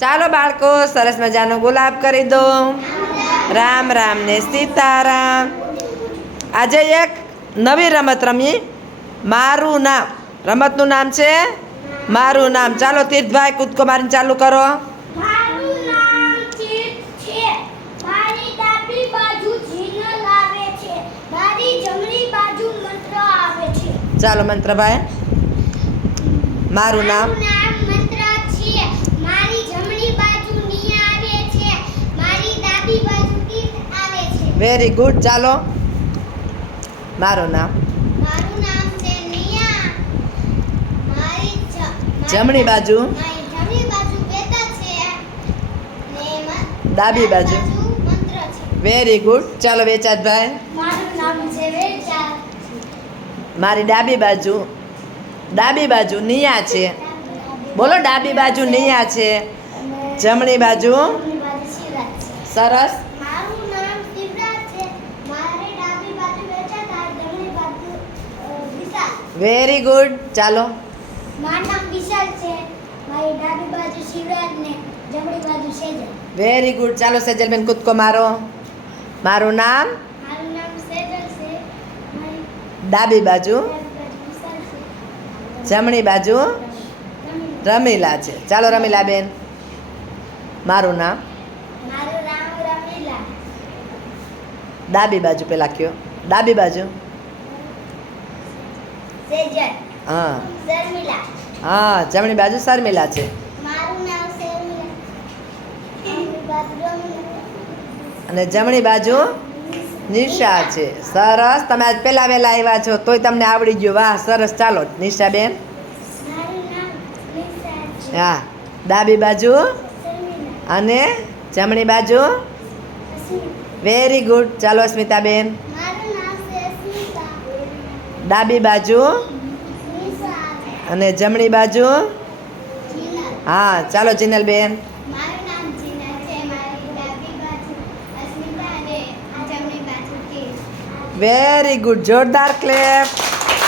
ચાલો બાળકો, સરસ મજાનો ગુલાબ કરી દો. રામ રામ ને સીતારામ. આજે એક નવી રમત રમી, મારું નામ. રમતનું નામ છે મારું નામ. ચાલો તીર્થભાઈ, કૂદકો મારીને ચાલુ કરો. મારું નામ તીર્થ છે. મારી ડાબી બાજુ જીનલ આવે છે. મારી જમણી બાજુ મંત્ર આવે છે. ચાલો મંત્રભાઈ. મારું નામ. મંત્ર છે. મારી જમણી બાજુ નિયા આવે છે. મારી ડાબી બાજુ તીર્થ આવે છે. Very good. ચાલો મારું નામ. મારું નામ છે નિયા. મારી જમણી બાજુ. મારી જમણી બાજુ બેટા છે ને ડાબી બાજુ. મંત્ર છે. Very good. ચાલો વેચાતભાઈ. મારું નામ છે વેચા. મારી ડાબી બાજુ નિયા છે. બોલો, ડાબી બાજુ નિયા છે, જમણી બાજુ. જમણી બાજુ શિવરાજ છે. સરસ. મારું નામ શિવરાજ છે. મારી ડાબી બાજુ વેચા થાય, જમણી બાજુ વિશાલ. Very good. ચાલો મારું નામ વિશાલ છે. મારી ડાબી બાજુ શિવરાજ ને જમણી બાજુ સેજલ. Very good. ચાલો સેજલબેન, કૂદકો મારો. મારું નામ. મારું નામ સેજલ છે. મારી ડાબી બાજુ. ડાબી બાજુ વિશાલ છે. જમણી બાજુ રમીલા છે. ચાલો રમીલાબેન. મારું નામ. મારું નામ રમીલા. ડાબી બાજુ પેલા કયો. ડાબી બાજુ. સેજલ. હા શર્મિલા. હા, જમણી બાજુ શર્મિલા છે. મારું નામ શર્મિલા. જમણી બાજુ રમીલા. અને જમણી બાજુ નિશા છે. સરસ. તમે આજ પહેલા વહેલા આવ્યા છો તોય તમને આવડી ગયું. વાહ, સરસ. ચાલો નિશાબેન. મારું નામ નિશા છે. હા, ડાબી બાજુ શર્મિલા. અને જમણી બાજુ. અસ્મિતા. Very good. ચાલો અસ્મિતાબેન. મારું નામ છે અસ્મિતા. ડાબી બાજુ નિશા. અને જમણી બાજુ. જીનલ. હા, ચાલો જીનલબેન. મારું નામ જીનલ છે. મારી ડાબી બાજુ અસ્મિતા અને જમણી બાજુ કેશ. Very good. જોરદાર ક્લેપ.